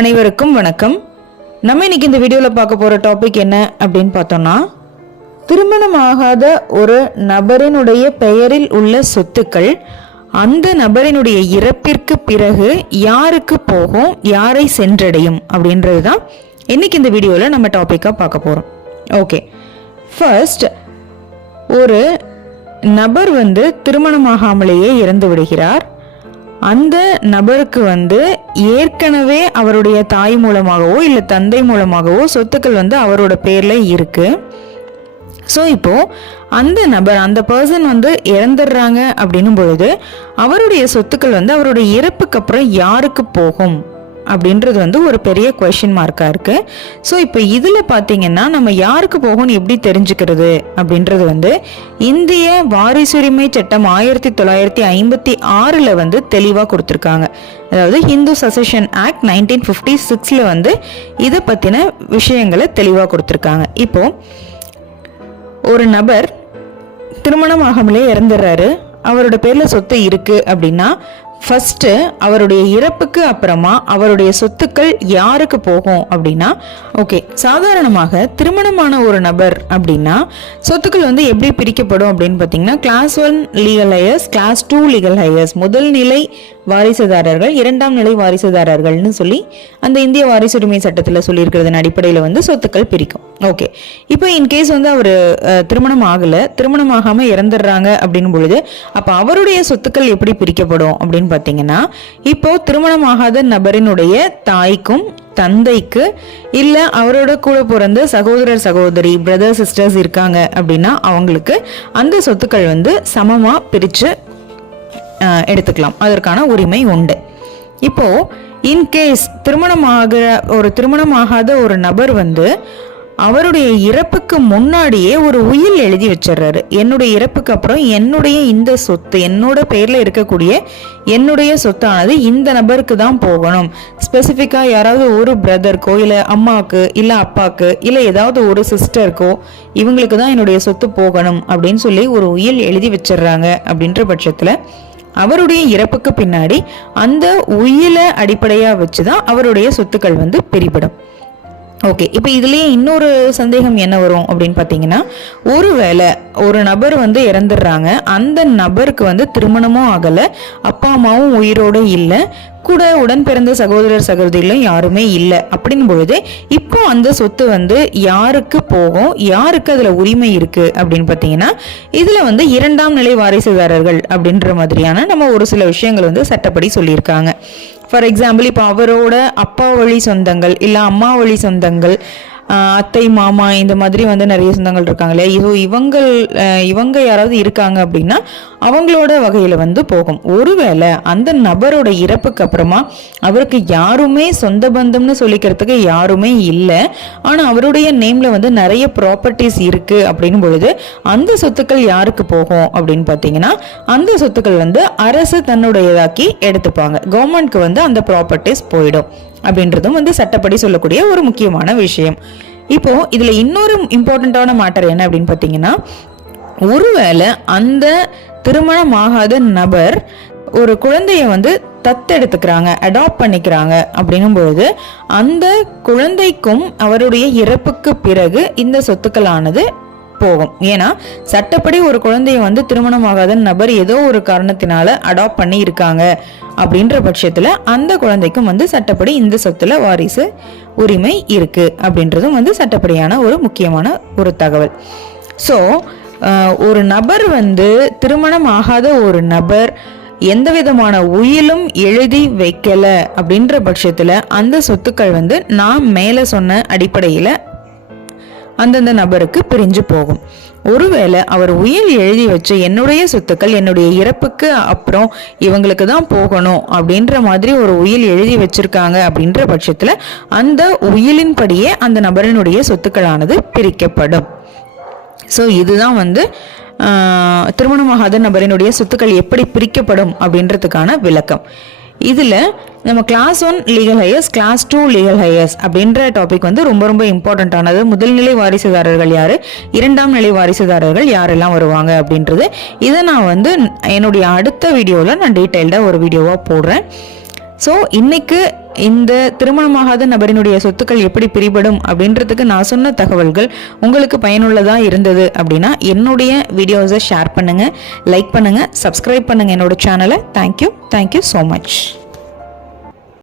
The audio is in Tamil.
அனைவருக்கும் வணக்கம். நம்ம இன்னைக்கு இந்த வீடியோவில் பார்க்க போகிற டாபிக் என்ன அப்படின்னு பார்த்தோம்னா திருமணமாகாத ஒரு நபரினுடைய பெயரில் உள்ள சொத்துக்கள் அந்த நபரினுடைய இறப்பிற்கு பிறகு யாருக்கு போகும் யாரை சென்றடையும் அப்படின்றது தான் இன்னைக்கு இந்த வீடியோவில் நம்ம டாப்பிக்காக பார்க்க போகிறோம் ஓகே ஃபர்ஸ்ட் ஒரு நபர் வந்து திருமணமாகாமலேயே இறந்து விடுகிறார். அந்த நபருக்கு வந்து ஏற்கனவே அவருடைய தாய் மூலமாகவோ இல்லை தந்தை மூலமாகவோ சொத்துக்கள் வந்து அவரோட பேரில் இருக்குது ஸோ இப்போது அந்த நபர் அந்த பர்சன் வந்து இறந்துடுறாங்க அப்படின்னும் பொழுது அவருடைய சொத்துக்கள் வந்து அவருடைய இறப்புக்கு அப்புறம் யாருக்கு போகும்? அப்படின்றது வந்து ஒரு பெரிய கொஷின் மார்க்காக இருக்குது ஸோ இப்போ இதில் பார்த்தீங்கன்னா நம்ம யாருக்கு போகும்னு எப்படி தெரிஞ்சுக்கிறது அப்படின்றது வந்து இந்திய வாரிசுரிமை சட்டம் ஆயிரத்தி தொள்ளாயிரத்தி ஐம்பத்தி ஆறில் வந்து தெளிவாக கொடுத்துருக்காங்க. அதாவது Hindu succession act nineteen fifty சிக்ஸில் வந்து இதை பற்றின விஷயங்களை தெளிவாக கொடுத்துருக்காங்க. இப்போது ஒரு நபர் திருமணம் ஆகாமலே இறந்துடுறாரு அவரோட பேரில் சொத்து இருக்குது அப்படின்னா ஃபஸ்ட்டு அவருடைய இறப்புக்கு அப்புறமா அவருடைய சொத்துக்கள் யாருக்கு போகும் அப்படின்னா ஓகே சாதாரணமாக திருமணமான ஒரு நபர் அப்படின்னா சொத்துக்கள் வந்து எப்படி பிரிக்கப்படும் அப்படின்னு பார்த்தீங்கன்னா class one legal heirs class two legal heirs முதல் நிலை வாரிசுதாரர்கள் இரண்டாம் நிலை வாரிசுதாரர்கள்னு சொல்லி அந்த இந்திய வாரிசுரிமை சட்டத்தில் சொல்லியிருக்கிறதன் அடிப்படையில் வந்து சொத்துக்கள் பிரிக்கும். ஓகே இப்போ இன்கேஸ் வந்து அவர் திருமணம் ஆகலை திருமணம் ஆகாமல் இறந்துடுறாங்க அப்படின் பொழுது அப்போ அவருடைய சொத்துக்கள் எப்படி பிரிக்கப்படும் அப்படின்னு பார்த்தீங்கன்னா இப்போ திருமணம் ஆகாத நபரினுடைய தாய்க்கும் தந்தைக்கு இல்ல அவரோட கூட பிறந்த சகோதரர் சகோதரி பிரதர் சிஸ்டர்ஸ் இருக்காங்க அப்படின்னா அவங்களுக்கு அந்த சொத்துக்கள் வந்து சமமா பிரிச்சு எடுத்துக்கலாம். அதற்கான உரிமை உண்டு. இப்போ இன்கேஸ் திருமணமாகிற ஒரு திருமணமாகாத ஒரு நபர் வந்து அவருடைய இறப்புக்கு முன்னாடியே ஒரு உயில் எழுதி வச்சிடுறாரு. என்னுடைய இறப்புக்கு அப்புறம் என்னுடைய இந்த சொத்து என்னோட பேரில் இருக்கக்கூடிய என்னுடைய சொத்தானது இந்த நபருக்கு தான் போகணும். ஸ்பெசிஃபிக்காக யாராவது ஒரு பிரதருக்கோ இல்லை அம்மாவுக்கு இல்லை அப்பாவுக்கு இல்லை ஏதாவது ஒரு சிஸ்டருக்கோ இவங்களுக்கு தான் என்னுடைய சொத்து போகணும் அப்படின்னு சொல்லி ஒரு உயில் எழுதி வச்சிடுறாங்க அப்படின்ற பட்சத்தில் அவருடைய இறப்புக்கு பின்னாடி அந்த உயிலை அடிப்படையாக வச்சு தான் அவருடைய சொத்துக்கள் வந்து பிரிபடும். ஓகே இப்போ இதுலேயே இன்னொரு சந்தேகம் என்ன வரும் அப்படின்னு பார்த்தீங்கன்னா ஒருவேளை ஒரு நபர் வந்து இறந்துடுறாங்க அந்த நபருக்கு வந்து திருமணமும் ஆகலை அப்பா அம்மாவும் உயிரோடு இல்லை கூட உடன் பிறந்த சகோதரர் சகோதரிகளும் யாருமே இல்லை அப்படின் பொழுது இப்போ அந்த சொத்து வந்து யாருக்கு போகும் யாருக்கு அதில் உரிமை இருக்குது அப்படின்னு பார்த்தீங்கன்னா இதில் வந்து இரண்டாம் நிலை வாரிசுதாரர்கள் அப்படின்ற மாதிரியான நம்ம ஒரு சில விஷயங்கள் வந்து சட்டப்படி சொல்லியிருக்காங்க. ஃபார் எக்ஸாம்பிள் இப்போ அவரோட அப்பா வழி சொந்தங்கள் இல்லை அம்மா வழி சொந்தங்கள் அத்தை மாமா இந்த மாதிரி வந்து நிறைய சொந்தங்கள் இருக்காங்களே ஸோ இவங்கள் இவங்க யாராவது இருக்காங்க அப்படின்னா அவங்களோட வகையில் வந்து போகும். ஒருவேளை அந்த நபரோட இறப்புக்கு அப்புறமா அவருக்கு யாருமே சொந்த பந்தம்னு சொல்லிக்கிறதுக்கு யாருமே இல்லை. ஆனால் அவருடைய நேமில் வந்து நிறைய ப்ராப்பர்ட்டிஸ் இருக்குது அப்படின்னு பொழுது அந்த சொத்துக்கள் யாருக்கு போகும் அப்படின்னு பார்த்தீங்கன்னா அந்த சொத்துக்கள் வந்து அரசு தன்னுடையதாக்கி எடுத்துப்பாங்க. கவர்மெண்ட்க்கு வந்து அந்த ப்ராப்பர்ட்டிஸ் போயிடும். அப்படின்றதும் வந்து சட்டப்படி சொல்லக்கூடிய ஒரு முக்கியமான விஷயம். இப்போ இதில் இன்னொரு இம்பார்ட்டண்ட்டான மேட்டர் என்ன அப்படின்னு பார்த்தீங்கன்னா ஒருவேளை அந்த திருமணமாகாத நபர் ஒரு குழந்தைய வந்து தத்தெடுத்துக்கிறாங்க அடாப்ட் பண்ணிக்கிறாங்க அப்படின்னும் பொழுது அந்த குழந்தைக்கும் அவருடைய இறப்புக்கு பிறகு இந்த சொத்துக்களானது போகும். ஏன்னா சட்டப்படி ஒரு குழந்தைய வந்து திருமணமாகாத நபர் ஏதோ ஒரு காரணத்தினால அடாப்ட் பண்ணி இருக்காங்க. அப்படின்ற பட்சத்தில் அந்த குழந்தைக்கும் வந்து சட்டப்படி இந்த சொத்துல வாரிசு உரிமை இருக்கு. அப்படின்றதும் வந்து சட்டப்படியான ஒரு முக்கியமான ஒரு தகவல். ஸோ ஒரு நபர் வந்து திருமணம் ஆகாத ஒரு நபர் எந்த விதமான உயிலும் எழுதி வைக்கல அப்படின்ற பட்சத்தில் அந்த சொத்துக்கள் வந்து நான் மேலே சொன்ன அடிப்படையில் அந்தந்த நபருக்கு பிரிஞ்சு போகும். ஒருவேளை அவர் உயில் எழுதி வச்ச என்னுடைய சொத்துக்கள் என்னுடைய இறப்புக்கு அப்புறம் இவங்களுக்கு தான் போகணும் அப்படின்ற மாதிரி ஒரு உயில் எழுதி வச்சிருக்காங்க அப்படின்ற பட்சத்தில் அந்த உயிலின்படியே அந்த நபரினுடைய சொத்துக்களானது பிரிக்கப்படும். ஸோ இதுதான் வந்து திருமணமாகாத நபரினுடைய சொத்துக்கள் எப்படி பிரிக்கப்படும் அப்படின்றதுக்கான விளக்கம். இதில் நம்ம class one legal heirs class two legal heirs அப்படின்ற டாபிக் வந்து ரொம்ப ரொம்ப இம்பார்ட்டண்ட்டானது முதல் நிலை வாரிசுதாரர்கள் யார்? இரண்டாம் நிலை வாரிசுதாரர்கள் யாரெல்லாம் வருவாங்க அப்படின்றது. இதை நான் வந்து என்னுடைய அடுத்த வீடியோவில் நான் டீட்டெயில்டாக ஒரு வீடியோவாக போடுறேன். ஸோ இன்றைக்கு இந்த திருமணமாகாத நபரினுடைய சொத்துக்கள் எப்படி பிரிபடும் அப்படின்றதுக்கு நான் சொன்ன தகவல்கள் உங்களுக்கு பயனுள்ளதாக இருந்தது அப்படின்னா என்னுடைய வீடியோஸை ஷேர் பண்ணுங்கள் லைக் பண்ணுங்கள் சப்ஸ்கிரைப் பண்ணுங்கள் என்னோட சேனலை தேங்க்யூ தேங்க்யூ ஸோ மச்